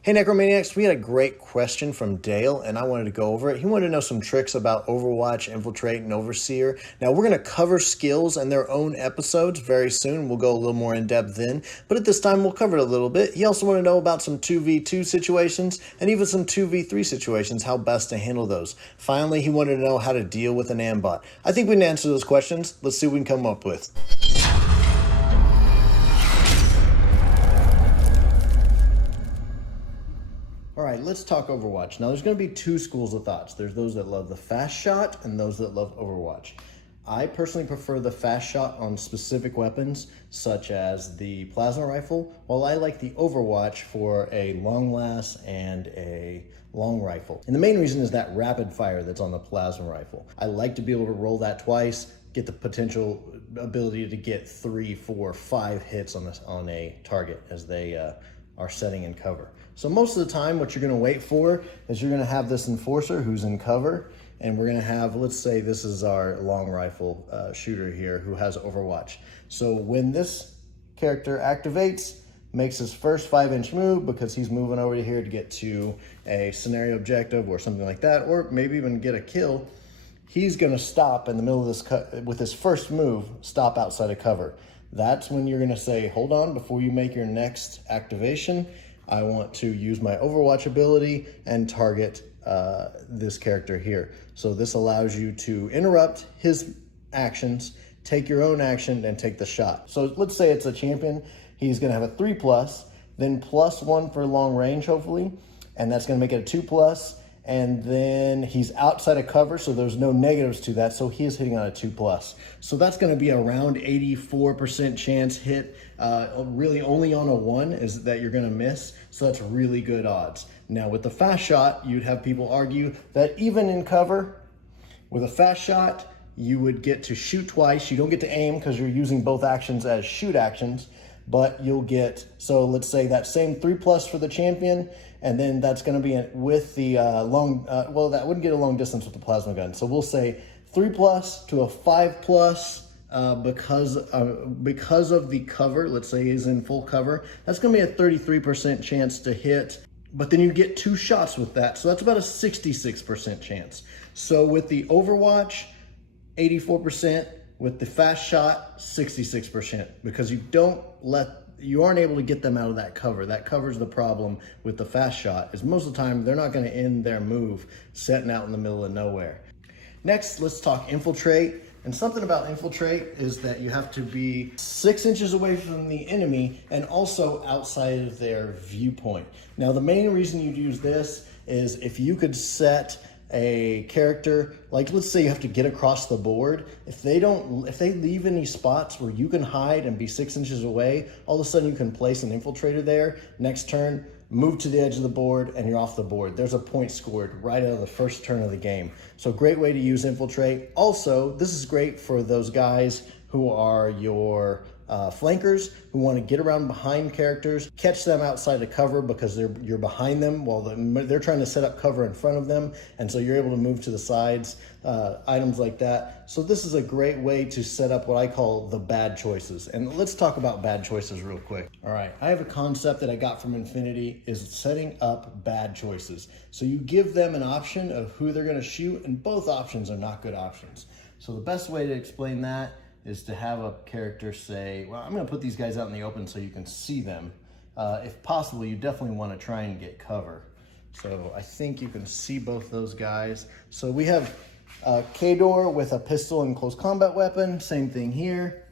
Hey Necromaniacs, we had a great question from Dale and I wanted to go over it. He wanted to know some tricks about Overwatch, Infiltrate, and Overseer. Now we're going to cover skills in their own episodes very soon. We'll go a little more in depth then, but at this time we'll cover it a little bit. He also wanted to know about some 2v2 situations and even some 2v3 situations, how best to handle those. Finally, he wanted to know how to deal with an Ambot. I think we can answer those questions. Let's see what we can come up with. All right, let's talk Overwatch. Now, there's going to be two schools of thoughts. There's those that love the fast shot and those that love Overwatch. I personally prefer the fast shot on specific weapons, such as the plasma rifle, while I like the Overwatch for a long last and a long rifle. And the main reason is that rapid fire that's on the plasma rifle. I like to be able to roll that twice, get the potential ability to get 3, 4, 5 hits on a target as they are setting in cover. So most of the time what you're going to wait for is you're going to have this enforcer who's in cover, and we're going to have, let's say this is our long rifle shooter here who has Overwatch. So when this character activates, makes his first 5-inch move because he's moving over here to get to a scenario objective or something like that, or maybe even get a kill, he's going to stop in the middle of this with his first move, stop outside of cover. That's when you're going to say, hold on, before you make your next activation, I want to use my Overwatch ability and target this character here. So this allows you to interrupt his actions, take your own action, and take the shot. So let's say it's a champion. He's going to have a 3+, then +1 for long range, hopefully, and that's going to make it a 2+. And then he's outside of cover, so there's no negatives to that, so he is hitting on a 2+. So that's going to be around 84% chance hit. Really only on a 1 is that you're going to miss, so that's really good odds. Now with the fast shot, you'd have people argue that even in cover, with a fast shot, you would get to shoot twice. You don't get to aim because you're using both actions as shoot actions, but you'll get, so let's say that same 3+ for the champion, and then that's going to be with the long, well, that wouldn't get a long distance with the plasma gun. So we'll say 3+ to a 5+, because of the cover, let's say he's in full cover, that's going to be a 33% chance to hit, but then you get 2 shots with that, so that's about a 66% chance. So with the Overwatch, 84%, with the fast shot, 66%, because you aren't able to get them out of that cover. That covers the problem with the fast shot, is most of the time they're not going to end their move setting out in the middle of nowhere. Next, let's talk Infiltrate. And something about Infiltrate is that you have to be 6 inches away from the enemy and also outside of their viewpoint. Now, the main reason you'd use this is if you could set a character, like let's say you have to get across the board, if they leave any spots where you can hide and be 6 inches away, all of a sudden you can place an infiltrator there. Next turn, move to the edge of the board and you're off the board. There's a point scored right out of the first turn of the game. So great way to use Infiltrate. Also, this is great for those guys who are your flankers, who want to get around behind characters, catch them outside of cover because you're behind them while they're trying to set up cover in front of them, and so you're able to move to the sides, items like that. So this is a great way to set up what I call the bad choices. And let's talk about bad choices real quick. All right, I have a concept that I got from Infinity, is setting up bad choices. So you give them an option of who they're going to shoot, and both options are not good options. So the best way to explain that is to have a character say, well, I'm going to put these guys out in the open so you can see them. If possible, you definitely want to try and get cover. So I think you can see both those guys. So we have Kador with a pistol and close combat weapon. Same thing here.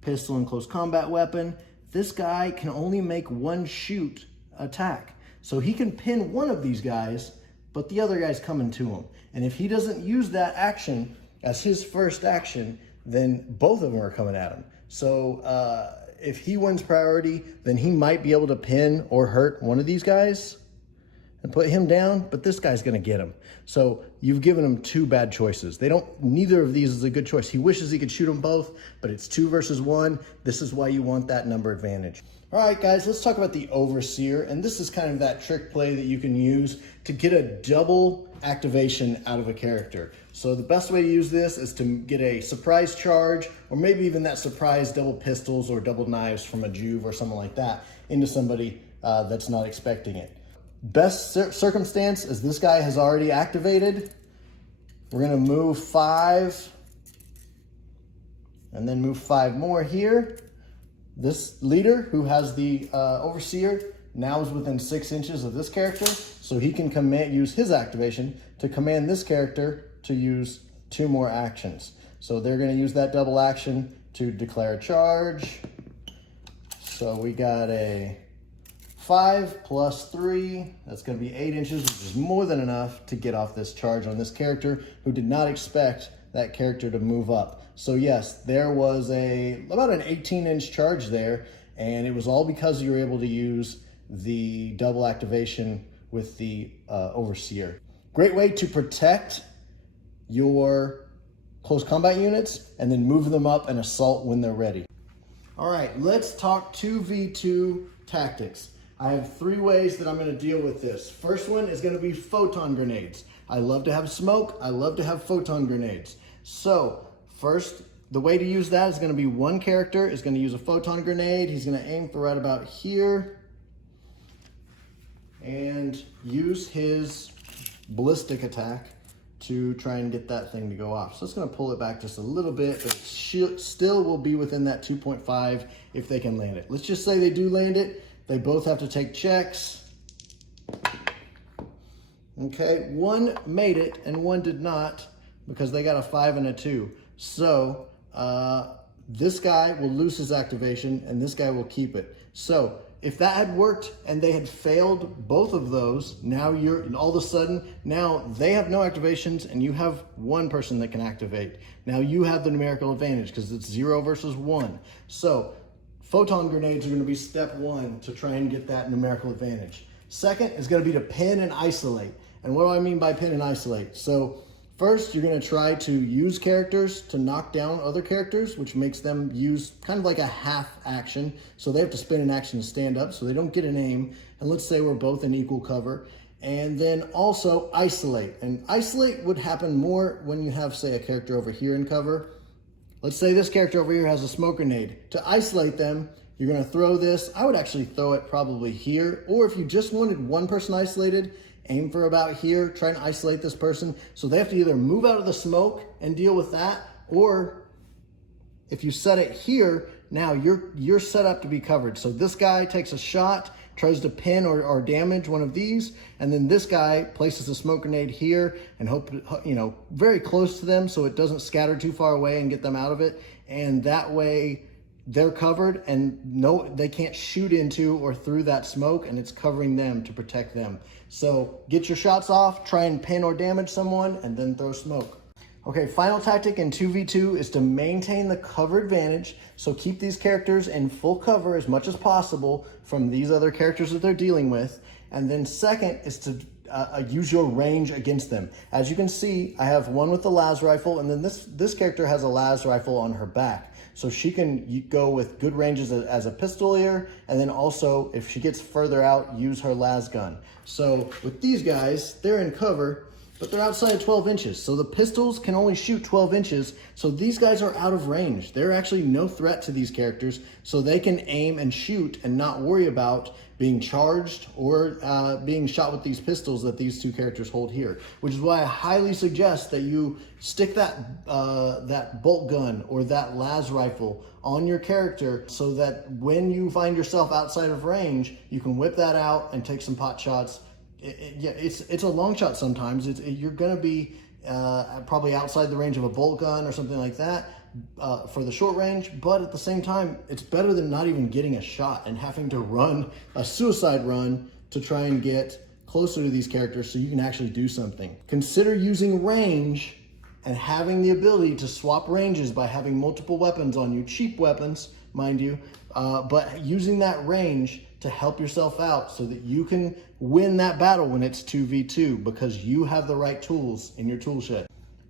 Pistol and close combat weapon. This guy can only make 1 shoot attack. So he can pin one of these guys, but the other guy's coming to him. And if he doesn't use that action as his first action, then both of them are coming at him. So if he wins priority, then he might be able to pin or hurt one of these guys and put him down, but this guy's gonna get him. So you've given him 2 bad choices. Neither of these is a good choice. He wishes he could shoot them both, but it's 2 versus 1. This is why you want that number advantage. All right, guys, let's talk about the Overseer. And this is kind of that trick play that you can use to get a double activation out of a character. So the best way to use this is to get a surprise charge, or maybe even that surprise double pistols or double knives from a Juve or something like that into somebody that's not expecting it. Best circumstance is this guy has already activated. We're gonna move 5 and then move 5 more here. This leader who has the overseer now is within 6 inches of this character, so he can use his activation to command this character to use 2 more actions. So they're gonna use that double action to declare a charge. So we got a 5 plus 3, that's gonna be 8 inches, which is more than enough to get off this charge on this character who did not expect that character to move up. So yes, there was about an 18-inch charge there, and it was all because you were able to use the double activation with the overseer. Great way to protect your close combat units and then move them up and assault when they're ready. All right, let's talk 2v2 tactics. I have 3 ways that I'm gonna deal with this. First one is gonna be photon grenades. I love to have smoke, I love to have photon grenades. So first, the way to use that is gonna be one character is gonna use a photon grenade. He's gonna aim for right about here and use his ballistic attack to try and get that thing to go off. So it's gonna pull it back just a little bit, but it still will be within that 2.5 if they can land it. Let's just say they do land it. They both have to take checks. Okay, one made it and one did not because they got a 5 and a 2. So this guy will lose his activation and this guy will keep it. So if that had worked and they had failed both of those, now all of a sudden, now they have no activations and you have one person that can activate. Now you have the numerical advantage because it's 0 versus 1. So photon grenades are going to be step 1 to try and get that numerical advantage. Second is going to be to pin and isolate. And what do I mean by pin and isolate? So first, you're going to try to use characters to knock down other characters, which makes them use kind of like a half action. So they have to spin an action to stand up so they don't get an aim. And let's say we're both in equal cover. And then also isolate. And isolate would happen more when you have, say, a character over here in cover. Let's say this character over here has a smoke grenade. To isolate them, you're going to throw this. I would actually throw it probably here. Or if you just wanted one person isolated, aim for about here, try and isolate this person. So they have to either move out of the smoke and deal with that, or if you set it here, now you're set up to be covered. So this guy takes a shot, tries to pin or damage one of these, and then this guy places a smoke grenade here and very close to them so it doesn't scatter too far away and get them out of it. And that way they're covered and they can't shoot into or through that smoke, and it's covering them to protect them. So get your shots off, try and pin or damage someone, and then throw smoke. Okay, final tactic in 2v2 is to maintain the cover advantage. So keep these characters in full cover as much as possible from these other characters that they're dealing with. And then second is to use your range against them. As you can see, I have one with the las rifle, and then this character has a las rifle on her back. So she can go with good ranges as a pistolier, and then also, if she gets further out, use her las gun. So with these guys, they're in cover, but they're outside of 12 inches. So the pistols can only shoot 12 inches. So these guys are out of range. They're actually no threat to these characters. So they can aim and shoot and not worry about being charged or being shot with these pistols that these two characters hold here. Which is why I highly suggest that you stick that bolt gun or that las rifle on your character so that when you find yourself outside of range, you can whip that out and take some pot shots. It's a long shot sometimes. You're going to be probably outside the range of a bolt gun or something like that for the short range, but at the same time, it's better than not even getting a shot and having to run a suicide run to try and get closer to these characters so you can actually do something. Consider using range and having the ability to swap ranges by having multiple weapons on you, cheap weapons, mind you, but using that range to help yourself out so that you can win that battle when it's 2v2 because you have the right tools in your tool shed.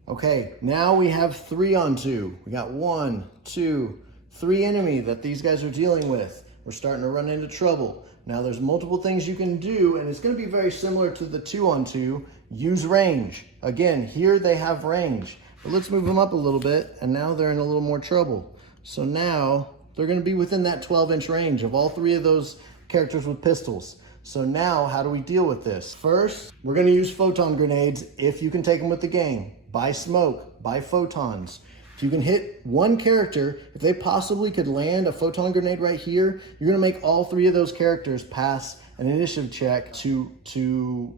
Okay, now we have 3-on-2. We got 1, 2, 3 enemy that these guys are dealing with. We're starting to run into trouble. Now there's multiple things you can do, and it's going to be very similar to the 2-on-2. Use range. Again, here they have range. But let's move them up a little bit, and now they're in a little more trouble. So now they're going to be within that 12-inch range of all 3 of those characters with pistols. So now how do we deal with this? First, we're gonna use photon grenades if you can take them with the game. Buy smoke, buy photons. If you can hit one character, if they possibly could land a photon grenade right here, you're gonna make all 3 of those characters pass an initiative check to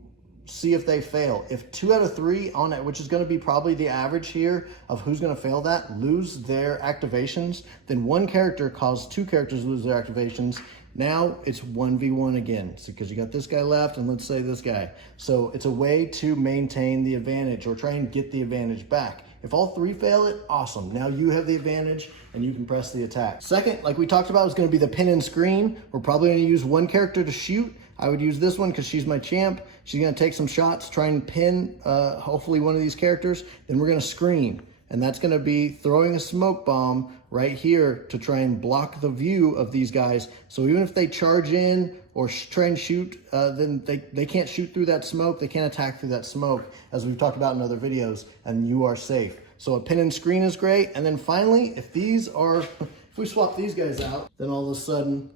see if they fail. If 2 out of 3 on it, which is gonna be probably the average here of who's gonna fail that, lose their activations, then one character caused 2 characters lose their activations. Now it's 1v1 again, because you got this guy left and let's say this guy. So it's a way to maintain the advantage or try and get the advantage back. If all 3 fail it, awesome. Now you have the advantage and you can press the attack. Second, like we talked about, is gonna be the pin and screen. We're probably gonna use one character to shoot. I would use this one because she's my champ. She's gonna take some shots, try and pin hopefully one of these characters. Then we're gonna screen. And that's gonna be throwing a smoke bomb right here to try and block the view of these guys. So even if they charge in or try and shoot, then they can't shoot through that smoke. They can't attack through that smoke, as we've talked about in other videos, and you are safe. So a pin and screen is great. And then finally, if we swap these guys out, then all of a sudden,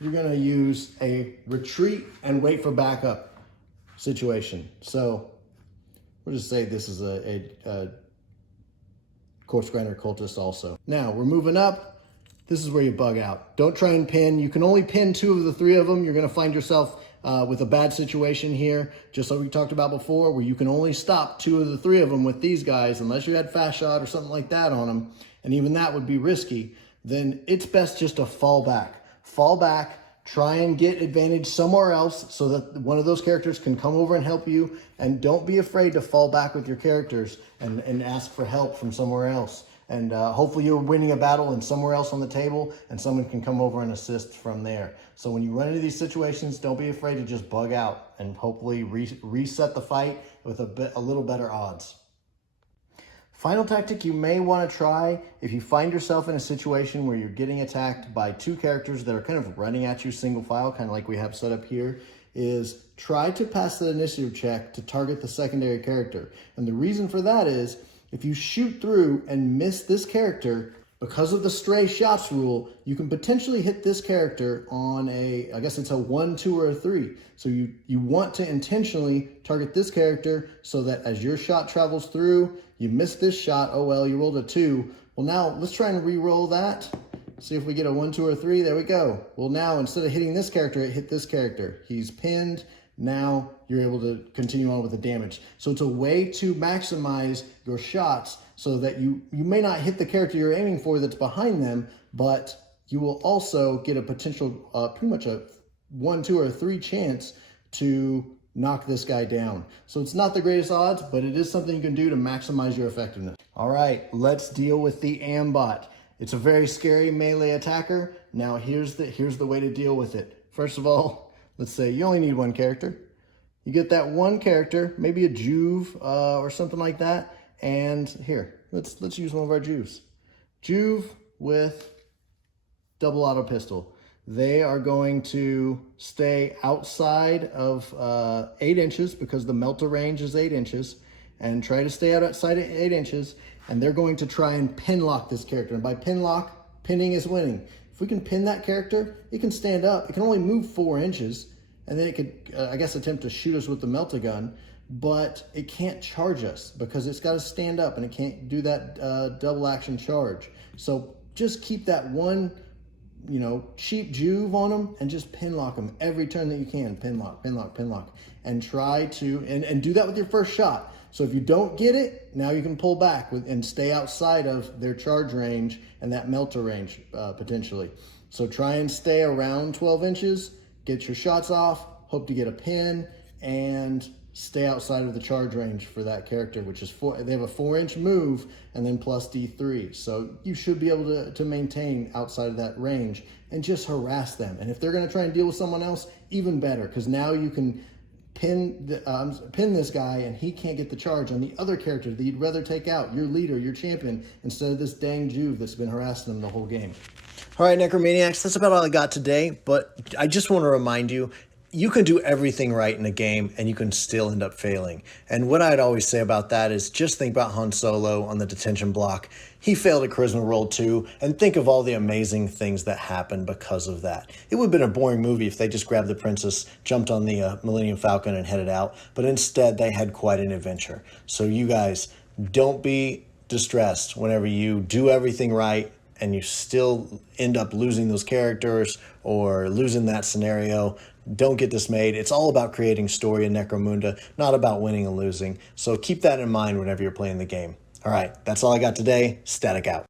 you're gonna use a retreat and wait for backup situation. So we'll just say this is a Corpse Grinder Cultist also. Now we're moving up. This is where you bug out. Don't try and pin. You can only pin 2 of the 3 of them. You're gonna find yourself with a bad situation here, just like we talked about before, where you can only stop 2 of the 3 of them with these guys, unless you had fast shot or something like that on them, and even that would be risky. Then it's best just to fall back. Fall back, try and get advantage somewhere else so that one of those characters can come over and help you, and don't be afraid to fall back with your characters and ask for help from somewhere else. And hopefully you're winning a battle and somewhere else on the table and someone can come over and assist from there. So when you run into these situations, don't be afraid to just bug out and hopefully reset the fight with a little better odds. Final tactic you may want to try if you find yourself in a situation where you're getting attacked by 2 characters that are kind of running at you single file, kind of like we have set up here, is try to pass the initiative check to target the secondary character. And the reason for that is if you shoot through and miss this character, because of the stray shots rule, you can potentially hit this character on I guess it's a 1, 2, or a 3. So you want to intentionally target this character so that as your shot travels through, you miss this shot, oh well, you rolled a 2. Well now, let's try and re-roll that. See if we get a 1, 2, or 3, there we go. Well now, instead of hitting this character, it hit this character. He's pinned, now you're able to continue on with the damage. So it's a way to maximize your shots so that you may not hit the character you're aiming for that's behind them, but you will also get a potential, pretty much a 1, 2, or 3 chance to knock this guy down. So it's not the greatest odds, but it is something you can do to maximize your effectiveness. All right, let's deal with the Ambot. It's a very scary melee attacker. Now here's the way to deal with it. First of all, let's say you only need 1 character. You get that 1 character, maybe a Juve or something like that. And here, let's use one of our Juves. Juve with double auto pistol. They are going to stay outside of 8 inches because the melter range is 8 inches, and try to stay outside of 8 inches. And they're going to try and pin lock this character. And by pin lock, pinning is winning. If we can pin that character, it can stand up. It can only move 4 inches. And then it could, I guess, attempt to shoot us with the melta-gun. But it can't charge us because it's got to stand up and it can't do that double action charge. So just keep that 1, cheap Juve on them and just pin lock them every turn that you can. Pin lock, pin lock, pin lock. And try to, and do that with your first shot. So if you don't get it, now you can pull back and stay outside of their charge range and that melter range potentially. So try and stay around 12 inches, get your shots off, hope to get a pin, and stay outside of the charge range for that character, which is 4. They have a 4-inch move and then plus D3. So you should be able to maintain outside of that range and just harass them. And if they're going to try and deal with someone else, even better, because now you can pin this guy and he can't get the charge on the other character that you'd rather take out, your leader, your champion, instead of this dang Juve that's been harassing them the whole game. All right, Necromaniacs, that's about all I got today, but I just want to remind you, you can do everything right in a game and you can still end up failing. And what I'd always say about that is just think about Han Solo on the detention block. He failed a charisma roll too, and think of all the amazing things that happened because of that. It would have been a boring movie if they just grabbed the princess, jumped on the Millennium Falcon, and headed out, but instead they had quite an adventure. So you guys, don't be distressed whenever you do everything right and you still end up losing those characters or losing that scenario. Don't get dismayed. It's all about creating story in Necromunda, not about winning and losing. So keep that in mind whenever you're playing the game. All right, that's all I got today. Static out.